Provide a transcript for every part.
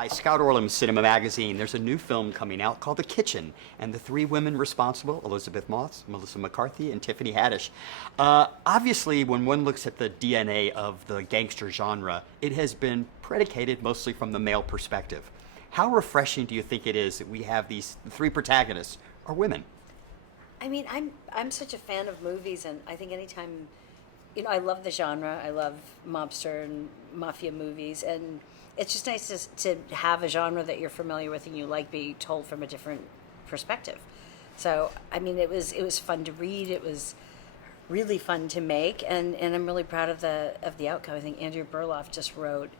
Hi, Scott Orlin with CINEMA-Magazin. There's a new film coming out called The Kitchen, and the three women responsible, Elisabeth Moss, McCarthy, and Tiffany Haddish. Obviously, when one looks at the DNA of the gangster genre, it has been predicated mostly from the male perspective. How refreshing do you think it is that we have these three protagonists are women? I mean, I'm such a fan of movies, and I think anytime, I love the genre. I love mobster and mafia movies, and it's just nice to have a genre that you're familiar with and you like be told from a different perspective. So, I mean, it was fun to read. It was really fun to make, and I'm really proud of the outcome. I think Andrew Burloff just wrote.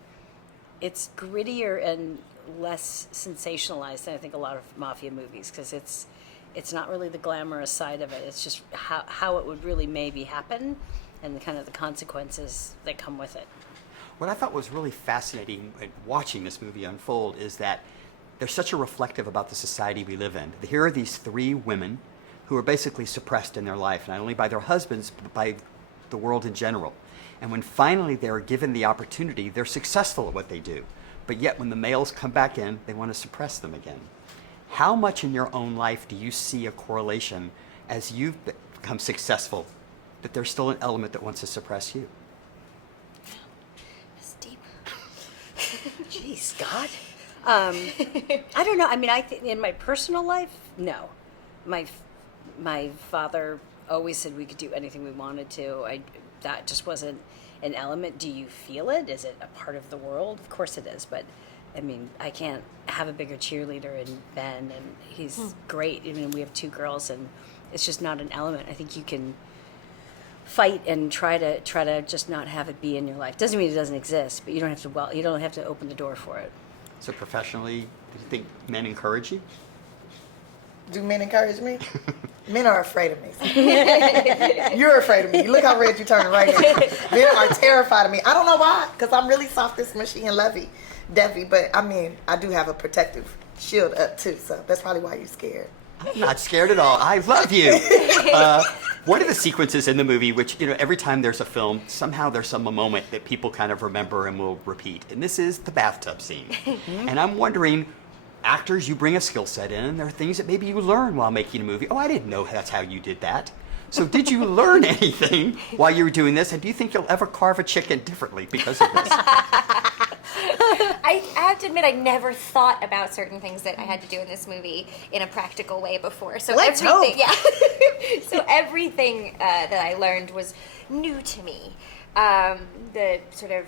It's grittier and less sensationalized than I think a lot of mafia movies, because it's not really the glamorous side of it. It's just how it would really maybe happen, and the kind of the consequences that come with it. What I thought was really fascinating watching this movie unfold is that they're such a reflective about the society we live in. Here are these three women who are basically suppressed in their life, not only by their husbands, but by the world in general. And when finally they're given the opportunity, they're successful at what they do. But yet when the males come back in, they want to suppress them again. How much in your own life do you see a correlation as you've become successful, that there's still an element that wants to suppress you? Geez, Scott. I don't know. I mean, I think in my personal life, no. My father always said we could do anything we wanted to. That just wasn't an element. Do you feel it? Is it a part of the world? Of course it is. But I mean, I can't have a bigger cheerleader in Ben, and he's great. I mean, we have two girls, and it's just not an element. I think you can fight and try to just not have it be in your life. Doesn't mean it doesn't exist, but you don't have to open the door for it. So professionally, do you think men encourage you? Do men encourage me? Men are afraid of me. You're afraid of me. Look how red you're turning right now. Men are terrified of me. I don't know why, because I'm really soft as mushy and lovey-dovey, but I mean, I do have a protective shield up too, so that's probably why you're scared. I'm not scared at all. I love you. One of the sequences in the movie, which, every time there's a film, somehow there's some moment that people kind of remember and will repeat. And this is the bathtub scene. And I'm wondering, actors, you bring a skill set in, and there are things that maybe you learn while making a movie. Oh, I didn't know that's how you did that. So did you learn anything while you were doing this? And do you think you'll ever carve a chicken differently because of this? I have to admit, I never thought about certain things that I had to do in this movie in a practical way before. So Let's everything, hope. So everything that I learned was new to me. The sort of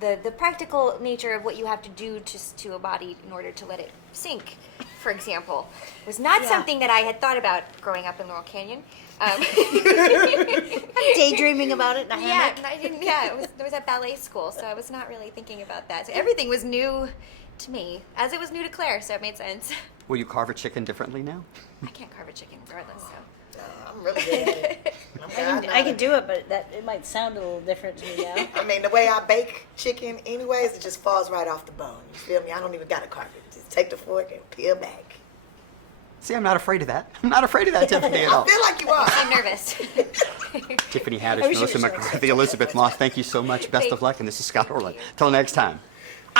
the practical nature of what you have to do to a body in order to let it sink, for example, was not something that I had thought about growing up in Laurel Canyon. I'm daydreaming about it. Yeah, and I didn't. Yeah, it was at ballet school, so I was not really thinking about that. So everything was new to me, as it was new to Claire. So it made sense. Will you carve a chicken differently now? I can't carve a chicken regardless. So I'm really good at it. I can do it, but it might sound a little different to me now. I mean, the way I bake chicken anyways, it just falls right off the bone. You feel me? I don't even got to carve it. Just take the fork and peel back. See, I'm not afraid of that. I'm not afraid of that, Tiffany, at all. I feel like you are. I'm nervous. Tiffany Haddish, Melissa McCarthy, Elisabeth Moss, thank you so much. Best of luck, and this is Scott Orlin. Till next time.